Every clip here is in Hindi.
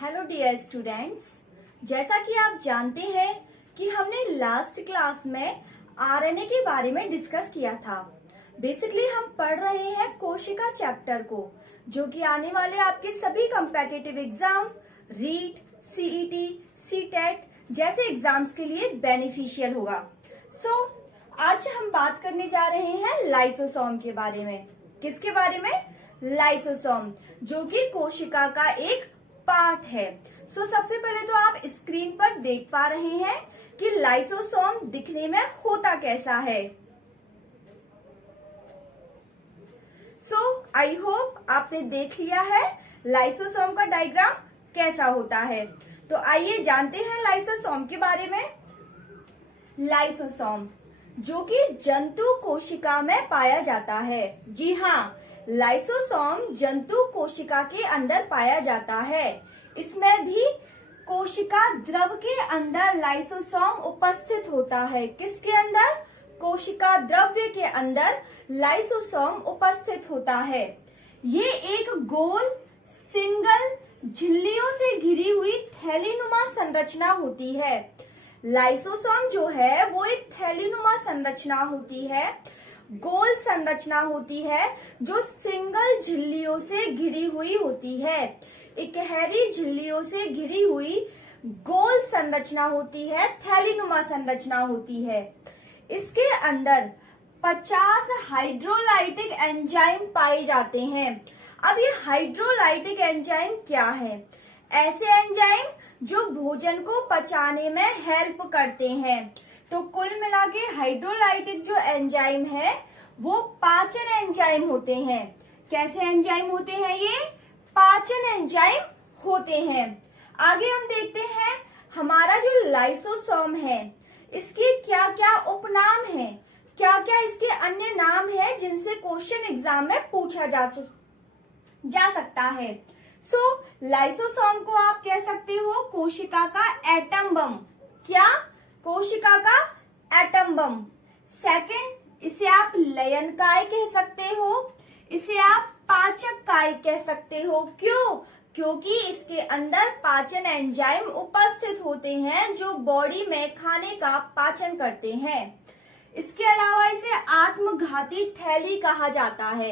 हेलो डियर स्टूडेंट्स, जैसा कि आप जानते हैं कि हमने लास्ट क्लास में आरएनए के बारे में डिस्कस किया था। बेसिकली हम पढ़ रहे हैं कोशिका चैप्टर को, जो कि आने वाले आपके सभी competitive exam, REET, CET, CTET जैसे एग्जाम्स के लिए बेनिफिशियल होगा। आज हम बात करने जा रहे हैं लाइसोसोम के बारे में। किसके बारे में? लाइसोसोम, जो कि कोशिका का एक पार्ट है। सबसे पहले तो आप स्क्रीन पर देख पा रहे हैं कि लाइसोसोम दिखने में होता कैसा है। आई होप आपने देख लिया है लाइसोसोम का डायग्राम कैसा होता है। तो आइए जानते हैं लाइसोसोम के बारे में। लाइसोसोम जो कि जंतु कोशिका में पाया जाता है। जी हाँ, लाइसोसोम जंतु कोशिका के अंदर पाया जाता है। इसमें भी कोशिका द्रव के अंदर लाइसोसोम उपस्थित होता है। किसके अंदर? कोशिका द्रव्य के अंदर लाइसोसोम उपस्थित होता है। ये एक गोल सिंगल झिल्लियों से घिरी हुई थैलीनुमा संरचना होती है। लाइसोसोम जो है वो एक थैलीनुमा संरचना होती है, गोल संरचना होती है, जो सिंगल झिल्लियों से घिरी हुई होती है। इकहरी झिल्लियों से घिरी हुई गोल संरचना होती है, थैलीनुमा संरचना होती है। इसके अंदर 50 हाइड्रोलाइटिक एंजाइम पाए जाते हैं। अब ये हाइड्रोलाइटिक एंजाइम क्या है? ऐसे एंजाइम जो भोजन को पचाने में हेल्प करते हैं। तो कुल मिला के हाइड्रोलाइटिक जो एंजाइम है वो पाचन एंजाइम होते हैं। कैसे एंजाइम होते हैं ये? पाचन एंजाइम होते हैं। आगे हम देखते हैं हमारा जो लाइसोसोम है इसके क्या क्या उपनाम हैं, क्या क्या इसके अन्य नाम हैं जिनसे क्वेश्चन एग्जाम में पूछा जा सकता है। लाइसोसोम को आप कह सकते हो कोशिका का एटम बम। क्या? कोशिका का एटम बम। सेकंड, इसे आप लयनकाय कह सकते हो, इसे आप पाचक काय कह सकते हो। क्यों? क्योंकि इसके अंदर पाचन एंजाइम उपस्थित होते हैं जो बॉडी में खाने का पाचन करते हैं। इसके अलावा इसे आत्मघाती थैली कहा जाता है।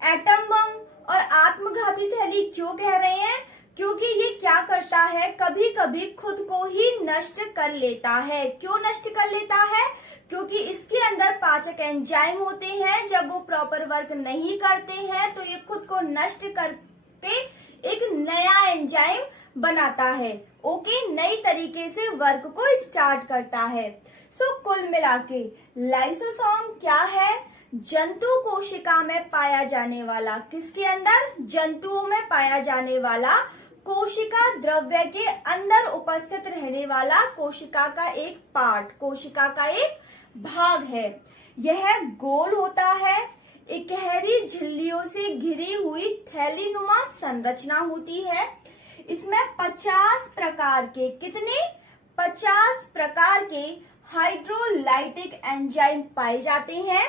एटम बम और आत्मघाती थैली क्यों कह रहे हैं? क्योंकि ये क्या करता है, कभी कभी खुद को ही नष्ट कर लेता है। क्यों नष्ट कर लेता है? क्योंकि इसके अंदर पाचक एंजाइम होते हैं, जब वो प्रॉपर वर्क नहीं करते हैं तो ये खुद को नष्ट करके एक नया एंजाइम बनाता है। ओके, नई तरीके से वर्क को स्टार्ट करता है। कुल मिलाके लाइसोसोम क्या है? जंतु कोशिका में पाया जाने वाला, किसके अंदर? जंतुओं में पाया जाने वाला कोशिका द्रव्य के अंदर उपस्थित रहने वाला कोशिका का एक पार्ट, कोशिका का एक भाग है। यह गोल होता है, इकहरी झिल्लियों से घिरी हुई थैलीनुमा संरचना होती है। इसमें 50 प्रकार के, कितने? 50 प्रकार के हाइड्रोलाइटिक एंजाइम पाए जाते हैं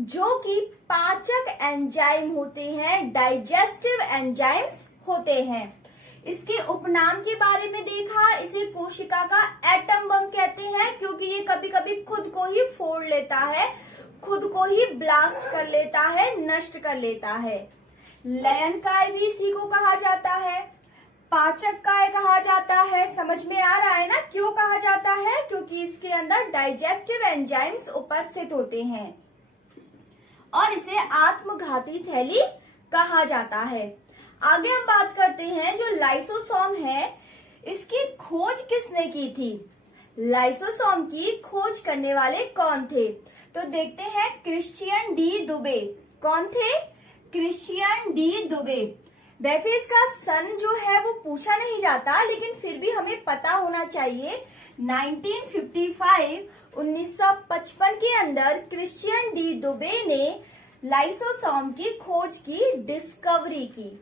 जो कि पाचक एंजाइम होते हैं, डाइजेस्टिव एंजाइम्स होते हैं। इसके उपनाम के बारे में देखा, इसे कोशिका का एटम बम कहते हैं क्योंकि ये कभी कभी खुद को ही फोड़ लेता है, खुद को ही ब्लास्ट कर लेता है, नष्ट कर लेता है। लयनकाय भी इसी को कहा जाता है, पाचक काय कहा जाता है। समझ में आ रहा है ना क्यों कहा जाता है? क्योंकि इसके अंदर डाइजेस्टिव एंजाइम्स उपस्थित होते हैं और इसे आत्मघाती थैली कहा जाता है। आगे हम बात करते हैं जो लाइसोसोम है इसकी खोज किसने की थी? लाइसोसोम की खोज करने वाले कौन थे? तो देखते हैं क्रिश्चियन डी दुबे। कौन थे? Christian D Dubey. वैसे इसका सन जो है वो पूछा नहीं जाता, लेकिन फिर भी हमें पता होना चाहिए 1955 के अंदर क्रिश्चियन डी दुबे ने लाइसोसोम की खोज की, डिस्कवरी की।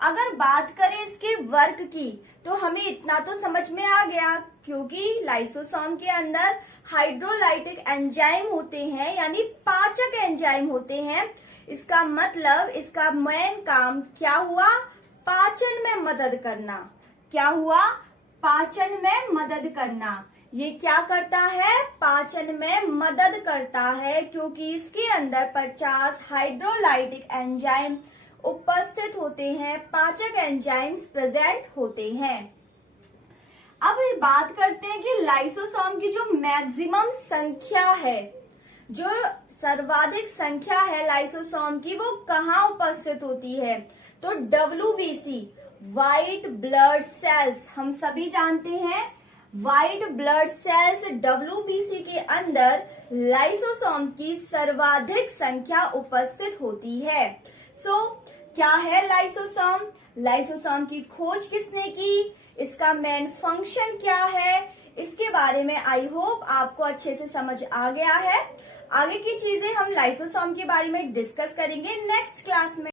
अगर बात करें इसके वर्क की तो हमें इतना तो समझ में आ गया, क्योंकि लाइसोसोम के अंदर हाइड्रोलाइटिक एंजाइम होते हैं, यानी पाचक एंजाइम होते हैं। इसका मतलब इसका मेन काम क्या हुआ? पाचन में मदद करना। क्या हुआ? पाचन में मदद करना। ये क्या करता है? पाचन में मदद करता है, क्योंकि इसके अंदर 50 हाइड्रोलाइटिक एंजाइम उपस्थित होते हैं, पाचक एंजाइम्स प्रेजेंट होते हैं। अब ये बात करते हैं कि लाइसोसोम की जो मैक्सिमम संख्या है, जो सर्वाधिक संख्या है लाइसोसोम की, वो कहाँ उपस्थित होती है? तो WBC, व्हाइट ब्लड सेल्स, हम सभी जानते हैं व्हाइट ब्लड सेल्स WBC के अंदर लाइसोसोम की सर्वाधिक संख्या उपस्थित होती है। क्या है लाइसोसोम? लाइसोसोम की खोज किसने की? इसका मेन फंक्शन क्या है? इसके बारे में आई होप आपको अच्छे से समझ आ गया है। आगे की चीजें हम लाइसोसोम के बारे में डिस्कस करेंगे नेक्स्ट क्लास में।